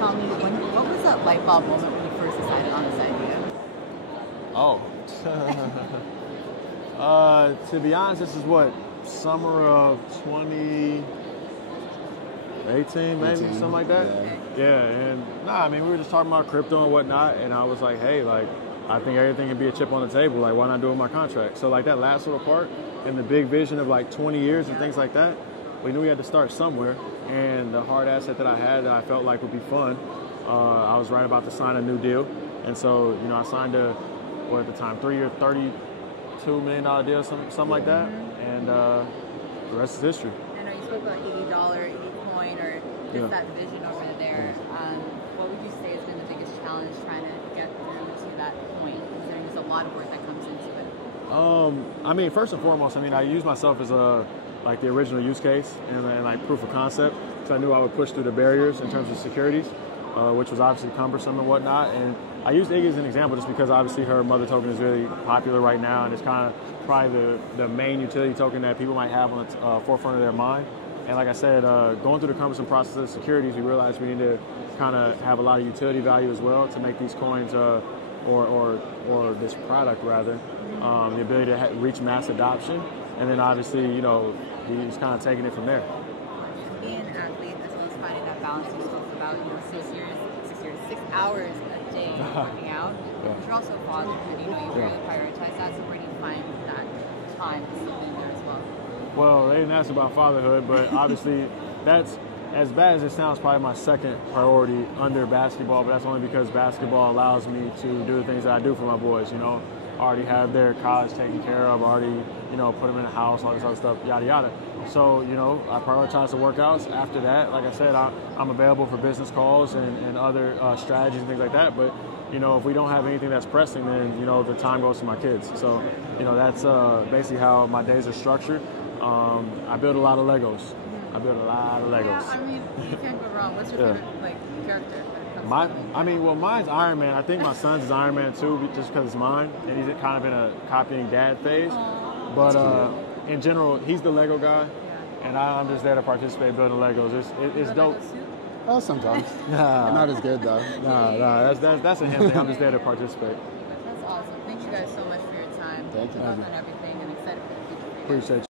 tell me, what was that light bulb moment when you first decided on this idea? Oh. To be honest, this is what, summer of 2018, maybe, something like that? Yeah, and I mean, we were just talking about crypto and whatnot, and I was like, hey, like, I think everything can be a chip on the table. Like, why not do it with my contract? So, like, that last little part and the big vision of, like, 20 years and things like that, we knew we had to start somewhere. And the hard asset that I had that I felt like would be fun, I was right about to sign a new deal. And so, you know, I signed a, at the time, 3-year, $32 million deal, something like that. And the rest is history. I know you spoke about $80 coin or just that vision over there. What would you say has been the biggest challenge trying to get through to that point, considering there's a lot of work that comes into it? I mean, first and foremost, I mean, I use myself as like the original use case and like proof of concept, because I knew I would push through the barriers in terms of securities, which was obviously cumbersome and whatnot. And I used Iggy as an example just because obviously her mother token is really popular right now, and it's kind of probably the main utility token that people might have on the forefront of their mind. And like I said, going through the cumbersome process of securities, we realized we need to kind of have a lot of utility value as well to make these coins or this product rather, the ability to reach mass adoption. And then obviously, you know, he's kind of taking it from there. Being an athlete as well as finding that balance you spoke about, you know, 6 hours a day working out. But you're also a father, and you know you really prioritize that. So where do you find that time to still be there as well? Well, they didn't ask about fatherhood, but obviously that's, as bad as it sounds, probably my second priority under basketball, but that's only because basketball allows me to do the things that I do for my boys, you know. I already have their college taken care of, already, you know, put them in a house, all this other stuff, yada, yada. So, you know, I prioritize the workouts. After that, like I said, I'm available for business calls and other strategies and things like that, but, you know, if we don't have anything that's pressing, then, you know, the time goes to my kids. So, you know, that's basically how my days are structured. I build a lot of Legos. Yeah, I mean, you can't go wrong. What's your favorite, like, character? Well, mine's Iron Man. I think my son's is Iron Man too, just because it's mine, and he's kind of in a copying dad phase. But in general, he's the Lego guy, and I'm just there to participate building Legos. It's dope. Oh, sometimes. Not as good though. No, that's a him thing. I'm just there to participate. That's awesome. Thank you guys so much for your time. Thank you. Good luck on everything, and excited for the future. Appreciate you.